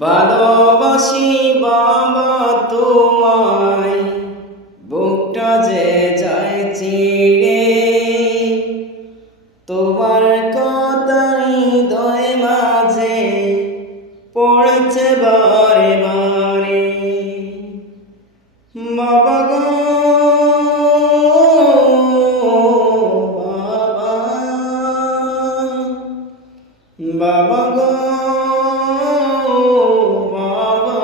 ভালোবাসি বাবা তোমায়, বুকটা যে যায় চিড়ে, তোমার কথা হৃদয় মাঝে পড়েছে বারে বারে। বাবা গো বাবা, বাবা গো বাবা,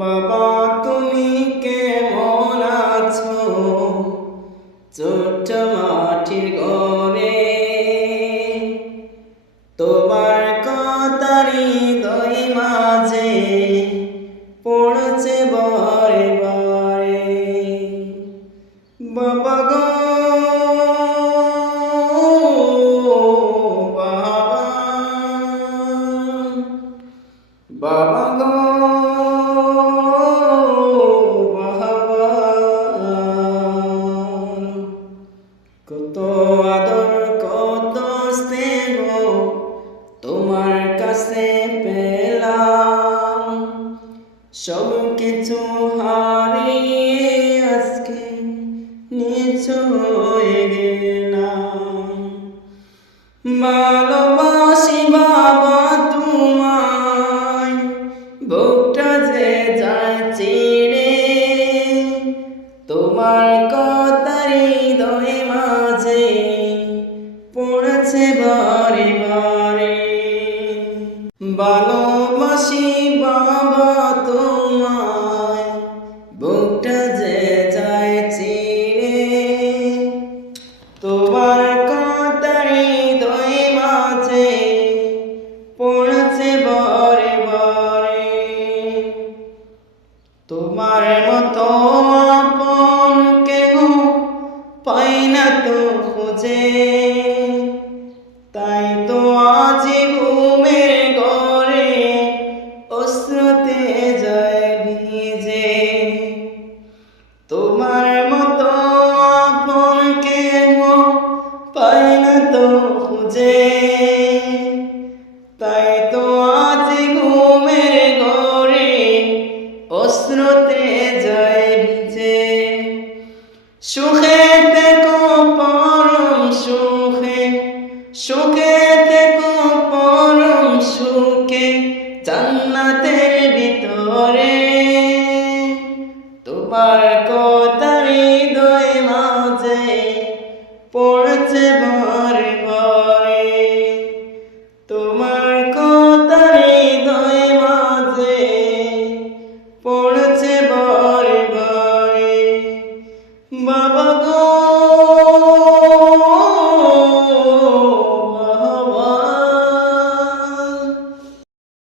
বাবা তুমি কেমন আছো ছোট্ট মাটির ঘরে, তোমার কথা হৃদয় মাঝে পড়েছে বারে বারে। বাবা গো বাবা, বাবা গো বাবা, কত আদর কত স্নেহ তোমার কাছে পেলাম, সব কিছু হারিয়ে আজকে নিচ হয়ে গেলাম। ভালোবাসি বাবা তোমায়, বুকটা যে যায় চিড়ে, তোমার কথা হৃদয় মাঝে পড়েছে বারে বারে। ভালোবাসি বাবা তোমায়, বুকটা যে যায় চিড়ে, তোমার কথা হৃদয় মাঝে পড়েছে বারে বারে। তোমার মতো আপন কেহ পাই না তো খুঁজে, তাই তো আজ ঘুমের ঘরে অশ্রুতে যায় ভিজে। তোমার মতো আপন কেহ পাই না তো খুঁজে, তাই তো আজ ঘুমের ঘরে অশ্রুতে যায় ভিজে। সুখে থেকো পরম সুখে, সুখে থেকো পরম সুখে জান্নাতের ভিতরে, তোমার কথা হৃদয় মাঝে পড়েছে বারে বারে। তোমার কথা হৃদয় মাঝে পড়েছে বারে বারে। বাবা গো